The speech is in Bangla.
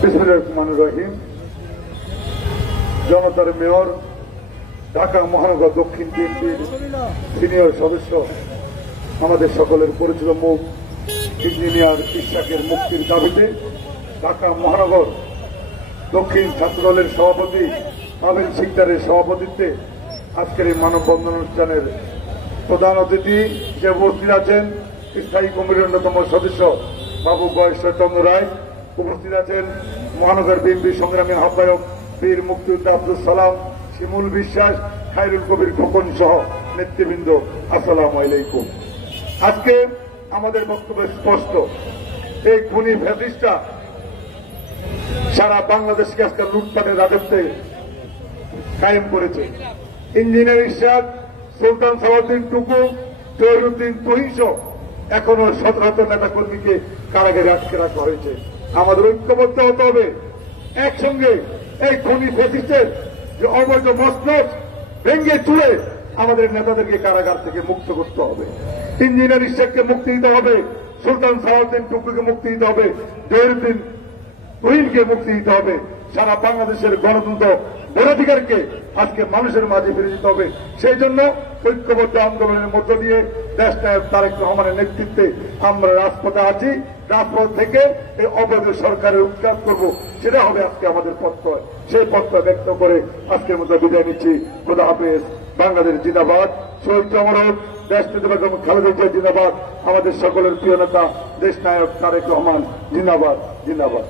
বিসমিল্লাহির রহমানির রহিম। জনতার মেয়র, ঢাকা মহানগর দক্ষিণ বিএনপির সিনিয়র সদস্য, আমাদের সকলের পরিচিত মুখ ইঞ্জিনিয়ার ইশাকের মুক্তির দাবিতে ঢাকা মহানগর দক্ষিণ ছাত্রদলের সভাপতি আমিন সিকদারের সভাপতিত্বে আজকের এই মানববন্ধন অনুষ্ঠানের প্রধান অতিথি হিসেবে উপস্থিত আছেন স্থায়ী কমিটির অন্যতম সদস্য বাবু বয়েশ্বরচন্দ্র রায়, উপস্থিত আছেন মহানগর বিএনপির সংগ্রামী আহ্বায়ক বীর মুক্তিযোদ্ধা আব্দুল সালাম, শিমুল বিশ্বাস, খায়রুল কবির খোকন সহ নেতৃবৃন্দ, আসসালামু আলাইকুম। আজকে আমাদের বক্তব্য স্পষ্ট, এই খুনি ফ্যাসিস্টরা সারা বাংলাদেশকে আজকে লুটপাটের রাজত্বে কায়েম করেছে। ইঞ্জিনিয়ার ইশাক, সুলতান সালাউদ্দিন টুকু, জহিরুদ্দিন তুহিন এখনো শত শত নেতা কর্মীকে কারাগারে আটকে রাখা হয়েছে। আমাদের ঐক্যবদ্ধ হতে হবে, একসঙ্গে এই খুনি ফ্যাসিস্টের যে অবৈধ মসনদ ভেঙে চুড়ে আমাদের নেতাদেরকে কারাগার থেকে মুক্ত করতে হবে। ইঞ্জিনিয়ার ইশাককে মুক্তি দিতে হবে, সুলতান সালাউদ্দিন টুকুকে মুক্তি দিতে হবে, জহিরুদ্দিন তুহিনকে মুক্তি দিতে হবে। সারা বাংলাদেশের গণতন্ত্র ভোটাধিকারকে আজকে মানুষের মাঝে ফিরে দিতে হবে। সেই জন্য ঐক্যবদ্ধ আন্দোলনের মধ্য দিয়ে দেশ নায়ক তারেক রহমানের নেতৃত্বে আমরা রাজপথে আছি। রাজপথ থেকে এই অবৈধ সরকারের উৎখাত করব, সেটা হবে আজকে আমাদের প্রত্যয়। সেই প্রত্যয় ব্যক্ত করে আজকের মতো বিদায় নিচ্ছি। খোদা হাফেজ। বাংলাদেশ জিন্দাবাদ। শহীদ অমর দেশ নেতা বেগম খালেদা জিয়া জিন্দাবাদ। আমাদের সকলের প্রিয় নেতা দেশ নায়ক তারেক রহমান জিন্দাবাদ, জিন্দাবাদ।